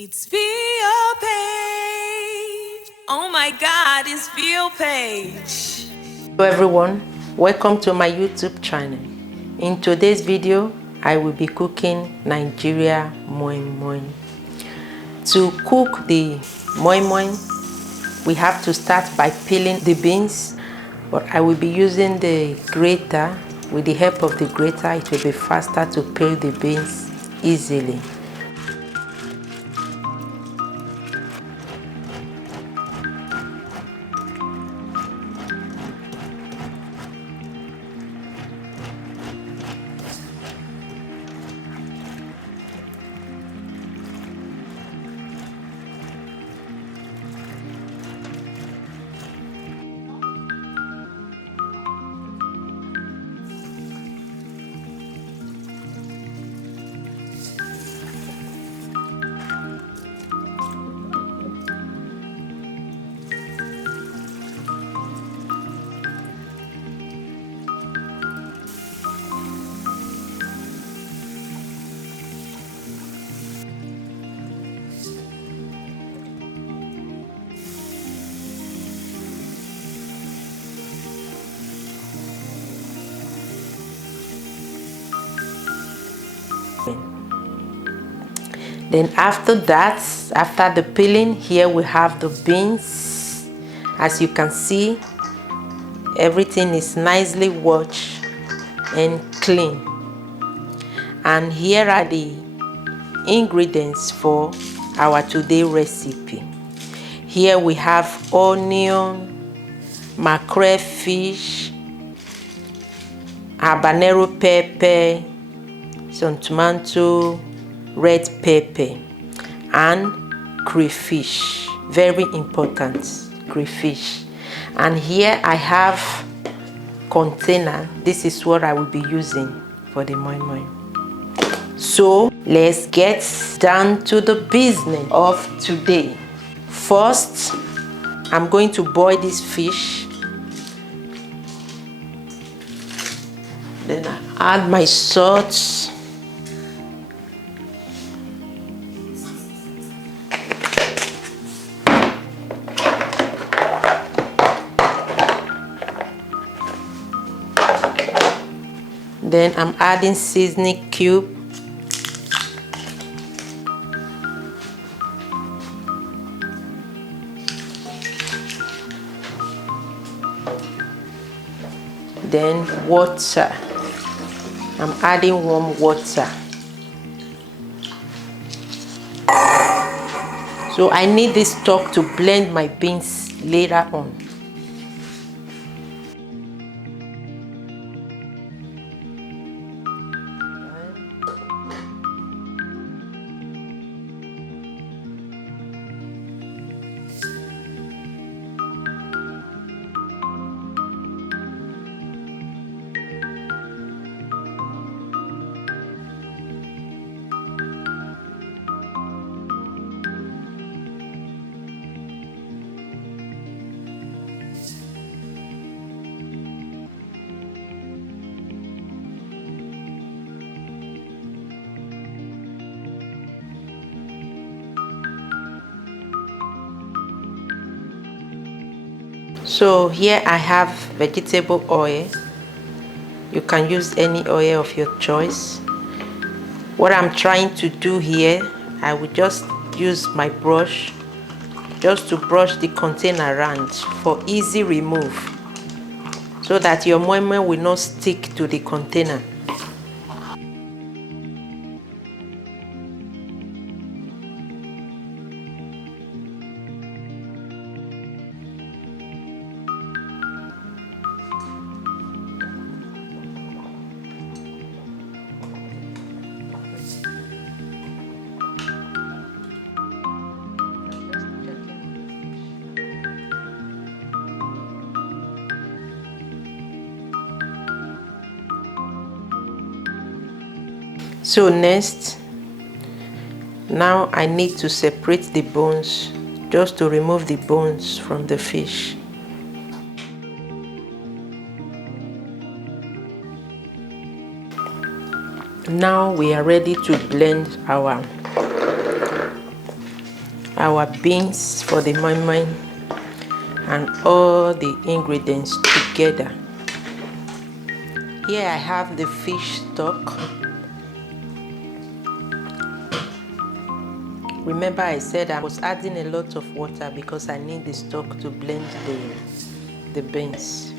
It's Vio Page. Oh my God, it's Vio Page. Hello everyone, welcome to my YouTube channel. In today's video, I will be cooking Nigeria Moi Moi. To cook the Moi Moi, we have to start by peeling the beans, but I will be using the grater. With the help of the grater, it will be faster to peel the beans easily. Then after that, after the peeling, here we have the beans. As you can see, everything is nicely washed and clean. And here are the ingredients for our today recipe. Here we have onion, mackerel fish, habanero pepper, some tomato, red pepper, and crayfish. Very important, crayfish. And here I have container. This is what I will be using for the moi moi. So let's get down to the business of today. First, I'm going to boil this fish. Then I add my salt. Then I'm adding seasoning cube. Then water. I'm adding warm water. So I need this stock to blend my beans later on. So here I have vegetable oil. You can use any oil of your choice. What I'm trying to do here, I will just use my brush just to brush the container around for easy remove, so that your moi moi will not stick to the container. So next, now I need to separate the bones, just to remove the bones from the fish. Now we are ready to blend our our beans for the moi moi and all the ingredients together. Here I have the fish stock. Remember I said I was adding a lot of water because I need the stock to blend the beans.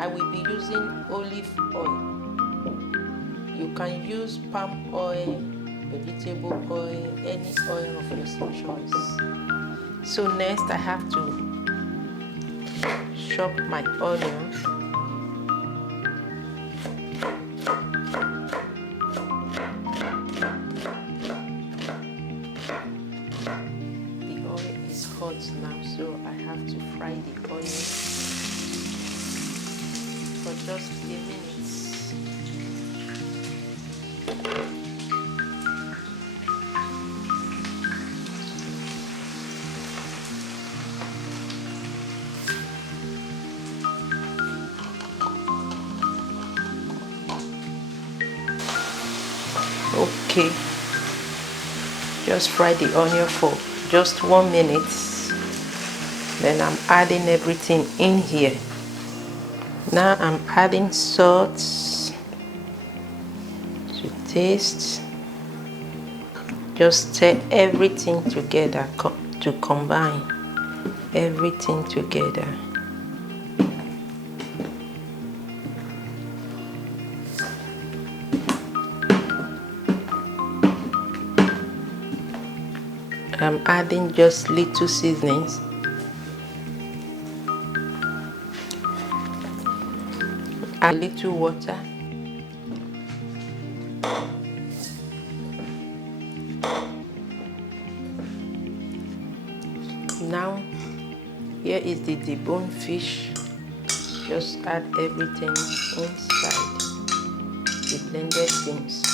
I will be using olive oil. You can use palm oil, vegetable oil, any oil of your choice. So next I have to chop my onion. The oil is hot now, so I have to fry the onion for just a few minutes. Okay, just fry the onion for just 1 minute. Then I'm adding everything in here. Now I'm adding salt to taste. Just stir everything together to combine everything together. I'm adding just little seasonings. A little water. Now here is the deboned fish. Just add everything inside the blended beans.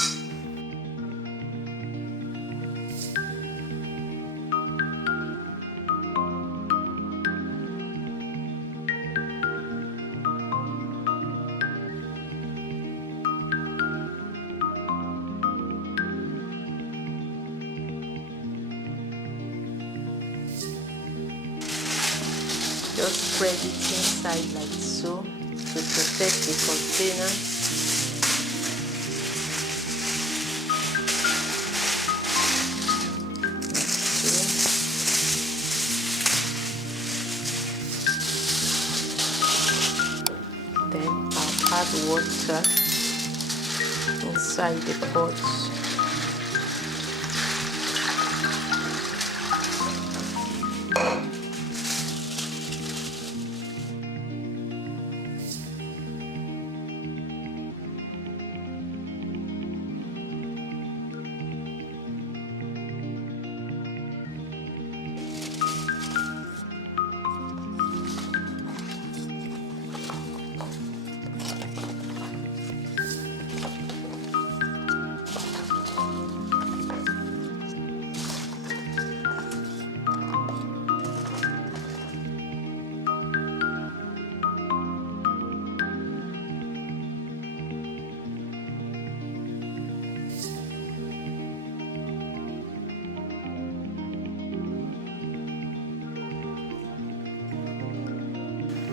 Just spread it inside like so to protect the container. Then I'll add water inside the pot.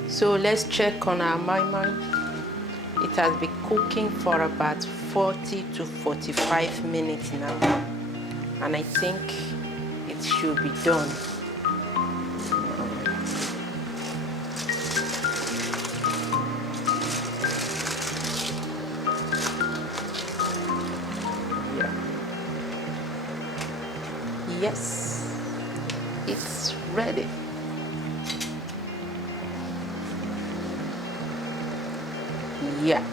So let's check on our moi moi. It has been cooking for about 40 to 45 minutes now, and I think it should be done. Yeah. Yes, it's ready. Yeah,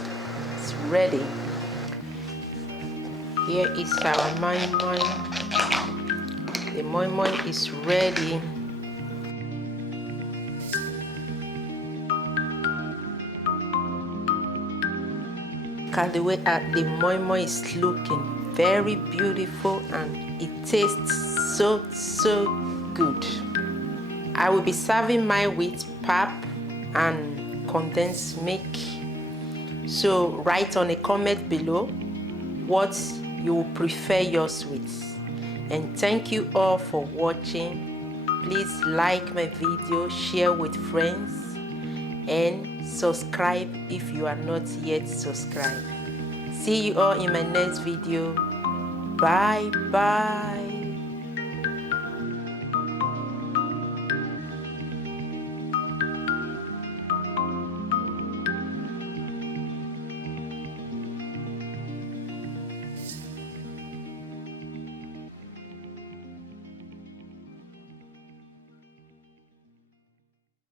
it's ready. Here is our moi moi. The moi moi is ready. Look at the way the moi moi is looking, very beautiful, and it tastes so good. I will be serving mine with pap and condensed milk. So write on a comment below what you prefer yours with. And thank you all for watching. Please like my video, share with friends, and subscribe if you are not yet subscribed. See you all in my next video. Bye bye.